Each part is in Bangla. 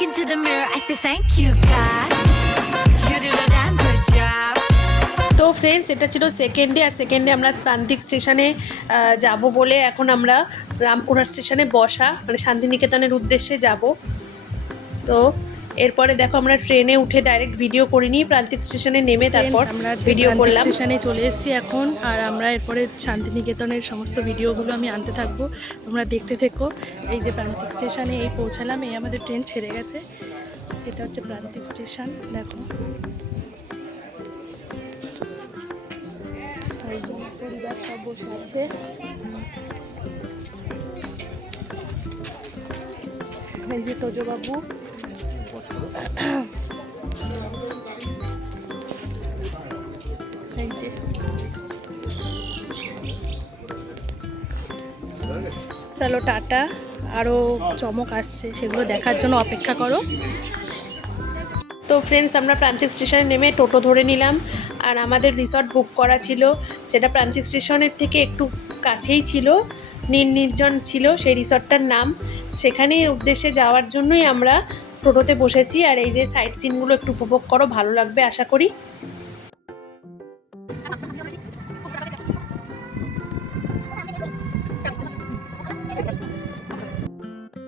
look into the mirror, I say thank you God, you do the damn good job. তো ফ্রেন্ডস, এটা ছিল সেকেন্ডে। আর সেকেন্ডে আমরা প্রান্তিক স্টেশনে যাব বলে এখন আমরা রামপুরহাট স্টেশনে বসা মানে শান্তিনিকেতনের উদ্দেশ্যে যাব। তো এরপরে দেখো আমরা ট্রেনে উঠে ডাইরেক্ট ভিডিও করিনি, প্রান্তিক স্টেশনে নেমে তারপর আমরা ভিডিও করলাম। স্টেশনে চলে এসেছি এখন, আর আমরা এরপরে শান্তিনিকেতনের সমস্ত ভিডিওগুলো আমি আনতে থাকবো, তোমরা দেখতে থেকো। এই যে প্রান্তিক স্টেশনে এই পৌঁছালাম, এই আমাদের ট্রেন ছেড়ে গেছে। এটা হচ্ছে প্রান্তিক স্টেশন, দেখো পরিবার সব বসে আছে। এই যে তোজবাবু, এই যে চলো টাটা, আরও চমক আসছে সেগুলো দেখার জন্য অপেক্ষা করো। তো ফ্রেন্ডস, আমরা প্রান্তিক স্টেশনে নেমে টোটো ধরে নিলাম। আর আমাদের রিসর্ট বুক করা ছিল, সেটা প্রান্তিক স্টেশনের থেকে একটু কাছেই ছিল, নির্জন ছিল সেই রিসর্টটার নাম। সেখানে উদ্দেশ্যে যাওয়ার জন্যই আমরা টোটোতে বসেছি। আর এই যে সাইট সিনগুলো একটু উপভোগ করো, ভালো লাগবে আশা করি।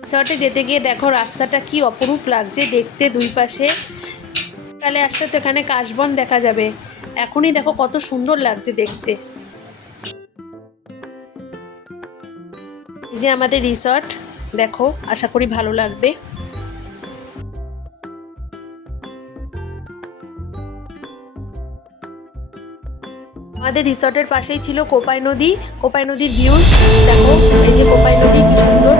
রিসর্টে যেতে গিয়ে দেখো রাস্তাটা কি অপরূপ লাগছে দেখতে, দুই পাশে। কালে আসলে তো এখানে কাশবন দেখা যাবে, এখনই দেখো কত সুন্দর লাগছে দেখতে। এই যে আমাদের রিসর্ট, দেখো আশা করি ভালো লাগবে। আমাদের রিসর্টের পাশেই ছিল কোপাই নদী, কোপাই নদীর ভিউ দেখো। এই যে কোপাই নদী কি সুন্দর।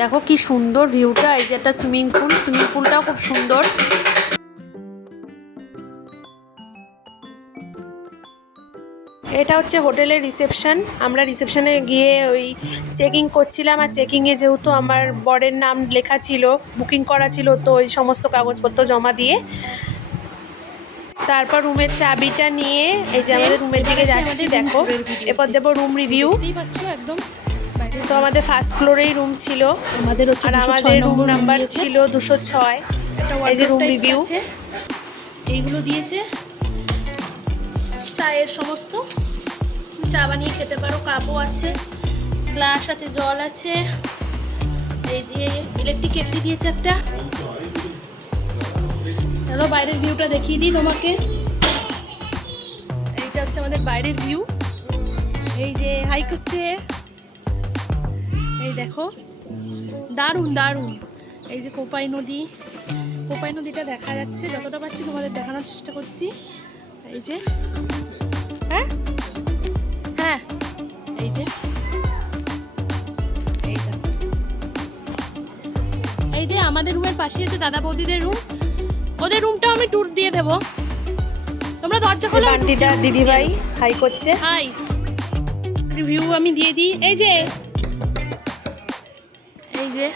দেখো কি সুন্দর ভিউটা। এই যে একটা সুইমিং পুল, সুইমিং পুলটাও খুব সুন্দর। এটা হচ্ছে হোটেলের রিসেপশন। আমরা রিসেপশনে গিয়ে ওই চেকিং করছিলাম, আর চেকিংয়ে যেহেতু আমার বরের নাম লেখা ছিল, বুকিং করা ছিল, তো ওই সমস্ত কাগজপত্র জমা দিয়ে তারপর রুমের চাবিটা নিয়ে এই যে আমাদের রুমের দিকে যাচ্ছি। দেখো এরপর দেবো রুম রিভিউ। একদম তো আমাদের ফার্স্ট ফ্লোরেই রুম ছিল, আমাদের আর আমাদের রুম নাম্বার ছিল 206। এই যে রুম রিভিউ, এইগুলো দিয়েছে চায়ের সমস্ত, চা বানিয়ে খেতে পারো, কাপও আছে, গ্লাস আছে, জল আছে। এই যে ইলেকট্রিক কেটলি দিয়েছে একটা। চলো বাইরের ভিউটা দেখিয়ে দিই তোমাকে। এইটা হচ্ছে আমাদের বাইরের ভিউ। এই যে হাই করছে, এই দেখো দারুণ দারুণ। এই যে কোপাই নদী, কোপাই নদীটা দেখা যাচ্ছে, যতটা পারছি তোমাদের দেখানোর চেষ্টা করছি। এই যে হ্যাঁ হ্যাঁ, এই যে এই যে আমাদের রুমের পাশে হচ্ছে দাদা বৌদিদের রুম, ওদের রুমটাও আমি ট্যুর দিয়ে দেবো, তোমরা দরজা খোলো। আন্টিটা দিদিভাই হাই করছে, হাই। রিভিউ আমি দিয়ে দিই। এই যে এই যে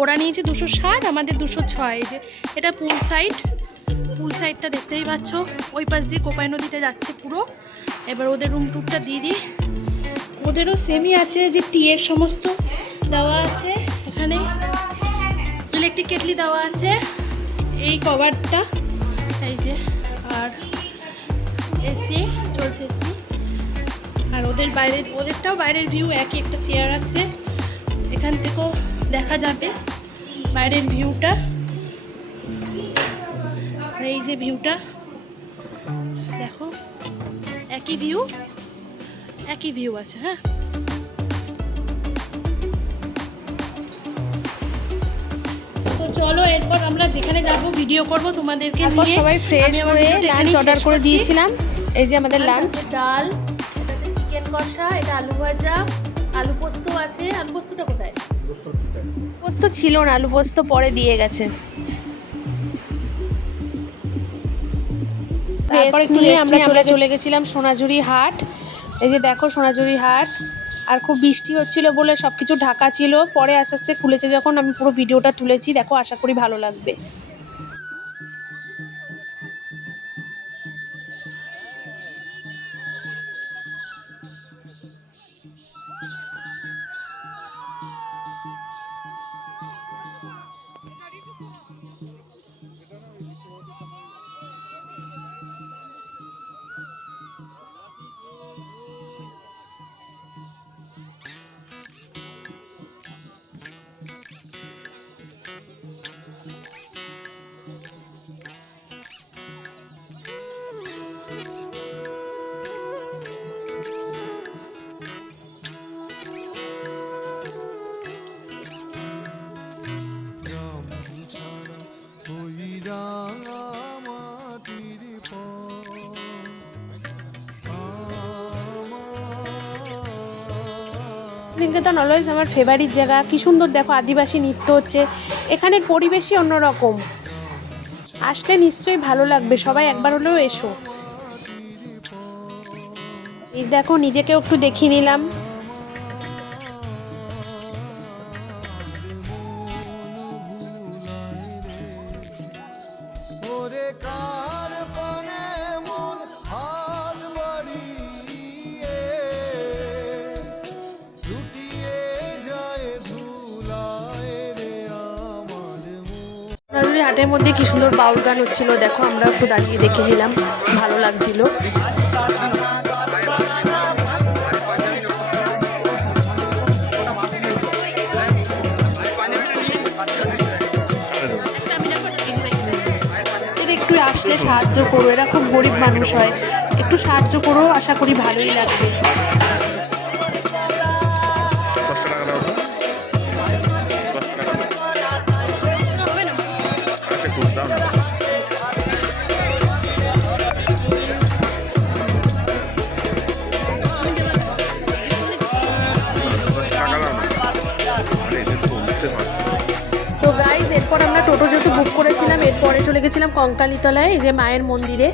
ওরা নিয়েছে 260, আমাদের 206। এই যে এটা পুল সাইড, পুল সাইডটা দেখতেই পাচ্ছ, ওই পাশ দিয়ে কোপাই নদীতে যাচ্ছে পুরো। এবার ওদের রুম টুরটা দিয়ে দিই। ওদেরও সেমই আছে, যে টিয়ের সমস্ত দেওয়া আছে, এখানে ইলেকট্রিক কেটলি দেওয়া আছে, এই কভারটা, এই যে, আর এসি চলছে এসি। আর ওদের বাইরের, ওদেরটাও বাইরের ভিউ একই, একটা চেয়ার আছে, এখান থেকেও দেখা যাবে বাইরের ভিউটা। এই যে ভিউটা দেখো, একই ভিউ, একই ভিউ আছে। হ্যাঁ, তো চলো এরপর আমরা যেখানে যাব ভিডিও করব তোমাদেরকে তারপর নিয়ে। সবাই ফ্রেশ হয়ে লাঞ্চ অর্ডার করে দিয়েছিলাম। এই যে আমাদের লাঞ্চ, ডাল, এটা হচ্ছে চিকেন কষা, এটা আলু ভাজা, আলু পোস্ত আছে। আলু পোস্তটা কোথায়? পোস্ত ছিল না, আলু পোস্ত পরে দিয়ে গেছে। তারপরে একটু নিয়ে আমরা চলে গেছিলাম সোনাঝুরি হাট। এই যে দেখো সোনাঝুরি হাট, আর খুব বৃষ্টি হচ্ছিল বলে সব কিছু ঢাকা ছিল, পরে আস্তে আস্তে খুলেছে যখন আমি পুরো ভিডিওটা তুলেছি। দেখো, আশা করি ভালো লাগবে। নিকেতন অলওয়েজ আমার ফেভারিট জায়গা। কি সুন্দর দেখো, আদিবাসী নৃত্য হচ্ছে। এখানের পরিবেশই অন্যরকম, আসলে নিশ্চয়ই ভালো লাগবে। সবাই একবার হলেও এসো। এই দেখো, নিজেকেও একটু দেখিয়ে নিলাম। হাটের মধ্যে কি সুন্দর বাউল গান হচ্ছিল, দেখো আমরা একটু দাঁড়িয়ে দেখে নিলাম, ভালো লাগছিল। একটু আসলে সাহায্য করো, এরা খুব গরিব মানুষ হয়, একটু সাহায্য করো, আশা করি ভালোই লাগবে। তো গাইজ, এরপর আমরা টোটো যেহেতু বুক করেছিলাম, এরপরে চলে গেছিলাম কঙ্কালীতলায়, এই যে মায়ের মন্দিরে।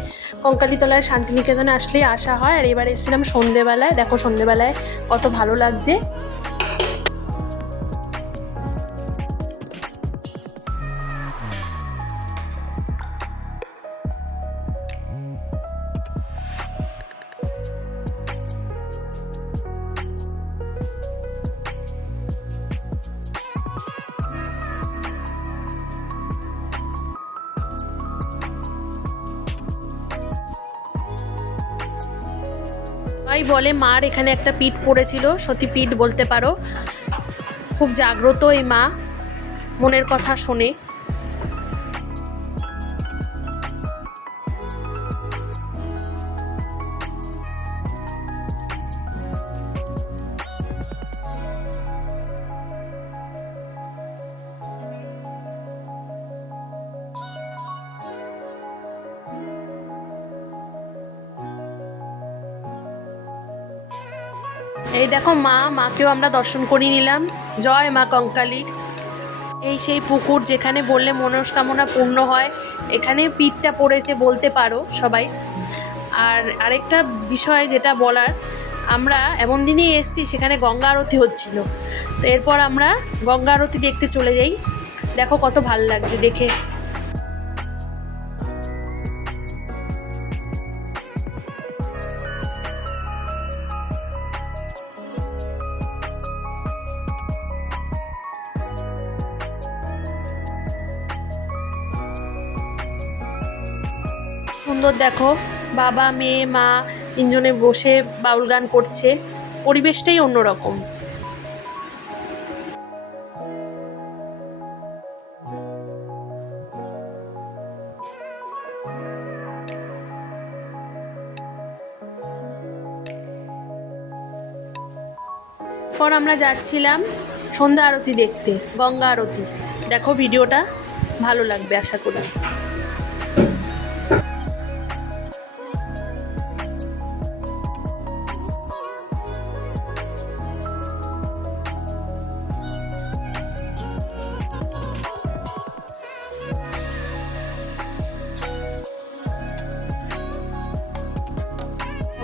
কঙ্কালীতলায় শান্তিনিকেতনে আসলেই আসা হয়। আর এবার এসেছিলাম সন্ধেবেলায়, দেখো সন্ধেবেলায় কত ভালো লাগছে। বলে মার এখানে একটা পীঠ পড়েছিল, সতী পীঠ বলতে পারো। খুব জাগ্রত এই মা, মনের কথা শোনে। এই দেখো মাকেও আমরা দর্শন করিয়ে নিলাম। জয় মা কঙ্কালী। এই সেই পুকুর যেখানে বললে মনস্কামনা পূর্ণ হয়, এখানে পীঠটা পড়েছে বলতে পারো সবাই। আর আরেকটা বিষয় যেটা বলার, আমরা এমন দিনই এসেছি সেখানে গঙ্গা আরতি হচ্ছিল। তো এরপর আমরা গঙ্গা আরতি দেখতে চলে যাই। দেখো কত ভালো লাগছে দেখে। সুন্দর দেখো, বাবা মেয়ে মা তিনজনে বসে বাউল গান করছে, পরিবেশটাই অন্যরকম। পর আমরা যাচ্ছিলাম সন্ধ্যা আরতি দেখতে, গঙ্গা আরতি। দেখো ভিডিওটা ভালো লাগবে আশা করি।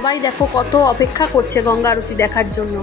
সবাই দেখো কত অপেক্ষা করছে গঙ্গা আরতি দেখার জন্য।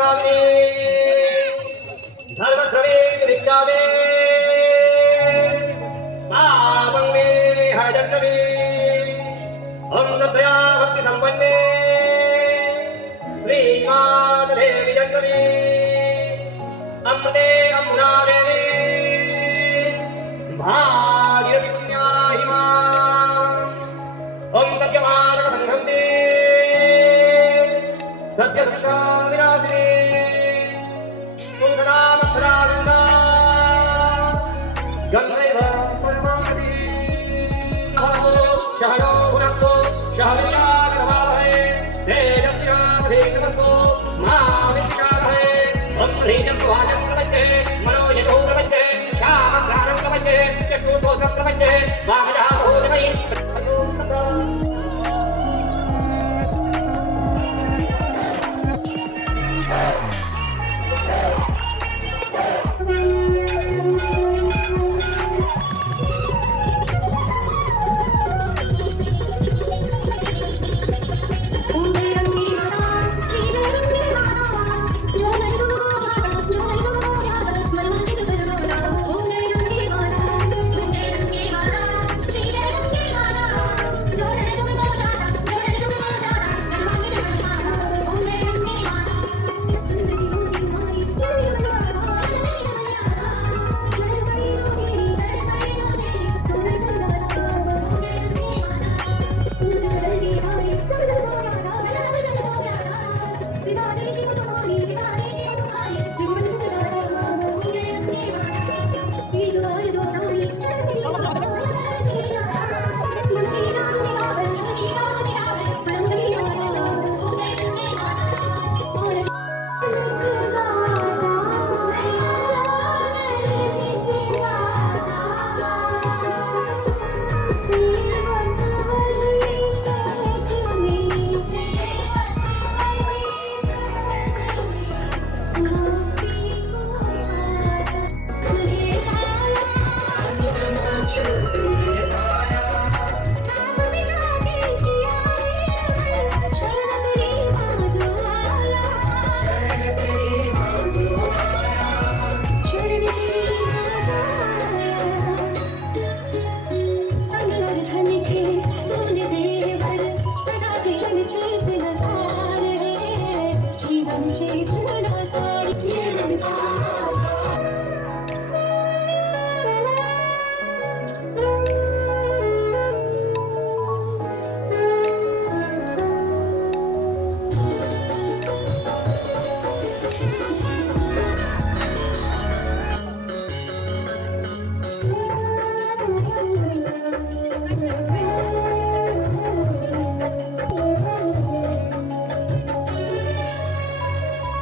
गंगे धर्मद्रवे विचारे पावं मे हरजन्नवे ओम श्रद्धया भक्ति संपन्ने श्रीमाधदेवी जन्नवे अमृते अमृतादेवी भागीरथी पुण्याहिमा ओम सत्यमानक संघन्ते सत्यदक्षा विराजिने सुन्दरामक्षरानन्दा गन्धैव परमागति शहनो भुनक्तो शहविर्यागरवावहै तेजस्विनामधीकमन्तो मा विद्विषावहै ॐ ह्रीं वाचं प्रपद्ये मनो यशो प्रपद्ये श्यामं प्राणं प्रपद्ये चक्षुर्दोषं प्रपद्ये वागजातोजमयि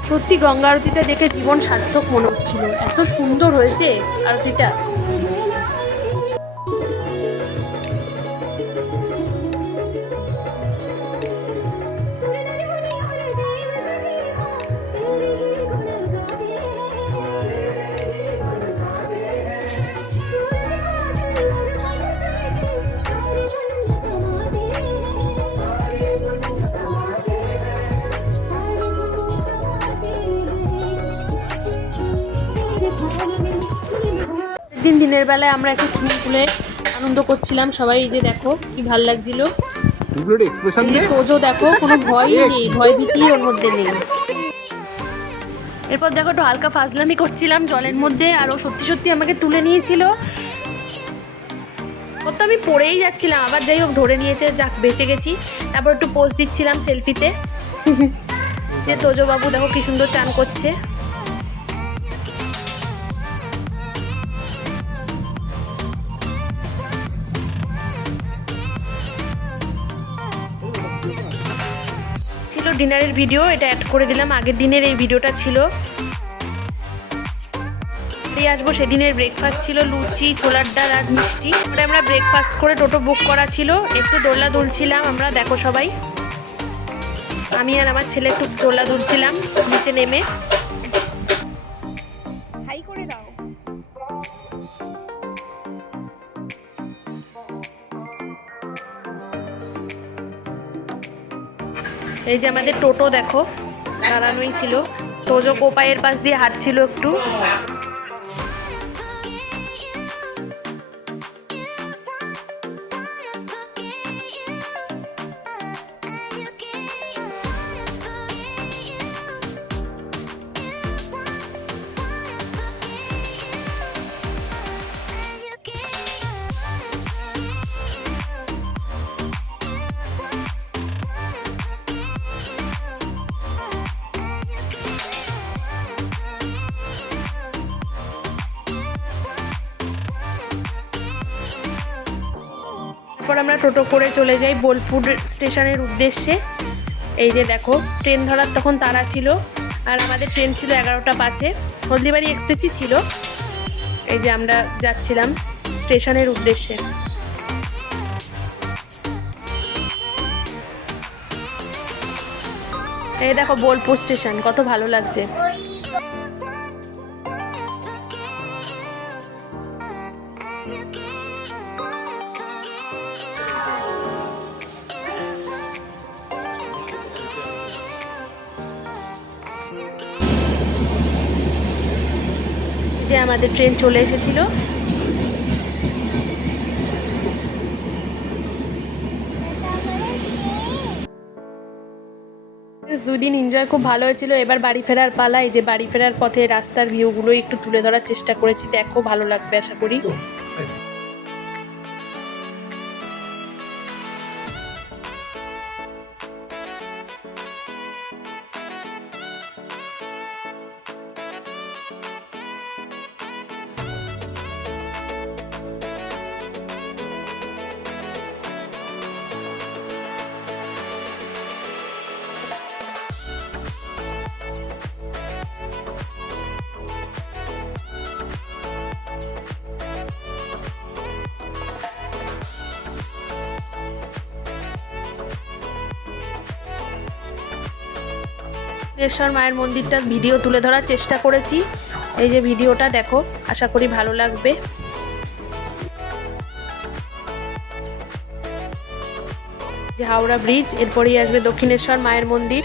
সত্যি গঙ্গা আরতিটা দেখে জীবন সার্থক মনে হচ্ছিল, এত সুন্দর হয়েছে আরতিটা। দিনের বেলায় আমরা একটা সুইমিং পুলে আনন্দ করছিলাম সবাই, এই যে দেখো কি ভালো লাগছিল। তোজো দেখো কোনো ভয়ই নেই, ভয় ভীতি ওর মধ্যে নেই। এরপর দেখো একটু হালকা ফাজলামি করছিলাম জলের মধ্যে, আর ও সত্যি সত্যি আমাকে তুলে নিয়েছিল। ও তো আমি পড়েই যাচ্ছিলাম, আবার যাই হোক ধরে নিয়েছে, যাক বেঁচে গেছি। তারপর একটু পোজ দিচ্ছিলাম সেলফিতে। যে তোজো বাবু দেখো কি সুন্দর চান করছে। ছিল ডিনারের ভিডিও, এটা অ্যাড করে দিলাম। আগের দিনের এই ভিডিওটা ছিল। আসবো সেদিনের ব্রেকফাস্ট ছিল লুচি, ছোলার ডাল আর মিষ্টি। পরে আমরা ব্রেকফাস্ট করে টোটো বুক করা ছিল, একটু দোলনা দুলছিলাম আমরা, দেখো সবাই, আমি আর আমার ছেলে একটু দোলনা দুলছিলাম নিচে নেমে। এই যে আমাদের টোটো দেখো দাঁড়ানোই ছিল, তোজো কোপাইয়ের পাশ দিয়ে হাঁটছিল একটু। তারপর আমরা টোটো করে চলে যাই বোলপুর স্টেশনের উদ্দেশ্যে। এই যে দেখো ট্রেন ধরার তখন তাড়া ছিল, আর আমাদের ট্রেন ছিল 11টা 5-এ, হলদিবাড়ি এক্সপ্রেসই ছিল। এই যে আমরা যাচ্ছিলাম স্টেশনের উদ্দেশ্যে। এই দেখো বোলপুর স্টেশন, কত ভালো লাগছে। যে আমাদের ট্রেন চলে এসেছিল। দুদিন এনজয় খুব ভালো হয়েছিল, এবার বাড়ি ফেরার পালা। এই যে বাড়ি ফেরার পথে রাস্তার ভিউগুলো একটু তুলে ধরার চেষ্টা করেছি, দেখো ভালো লাগবে আশা করি। দক্ষিণেশ্বর মায়ের মন্দিরটা ভিডিও তুলে ধরার চেষ্টা করেছি। এই যে ভিডিওটা দেখো, আশা করি ভালো লাগবে। যে হাওড়া ব্রিজ, এরপরেই আসবে দক্ষিণেশ্বর মায়ের মন্দির।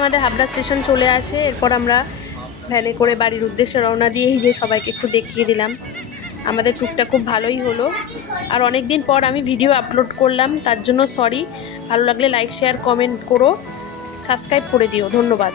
আমাদের হাবড়া স্টেশন চলে আসে, এরপর আমরা ভ্যানে করে বাড়ির উদ্দেশ্যে রওনা দিয়েই যে সবাইকে একটু দেখিয়ে দিলাম। আমাদের ট্যুরটা খুব ভালোই হলো, আর অনেক দিন পর আমি ভিডিও আপলোড করলাম, তার জন্য সরি। ভালো লাগলে লাইক শেয়ার কমেন্ট করো, সাবস্ক্রাইব করে দিও। ধন্যবাদ।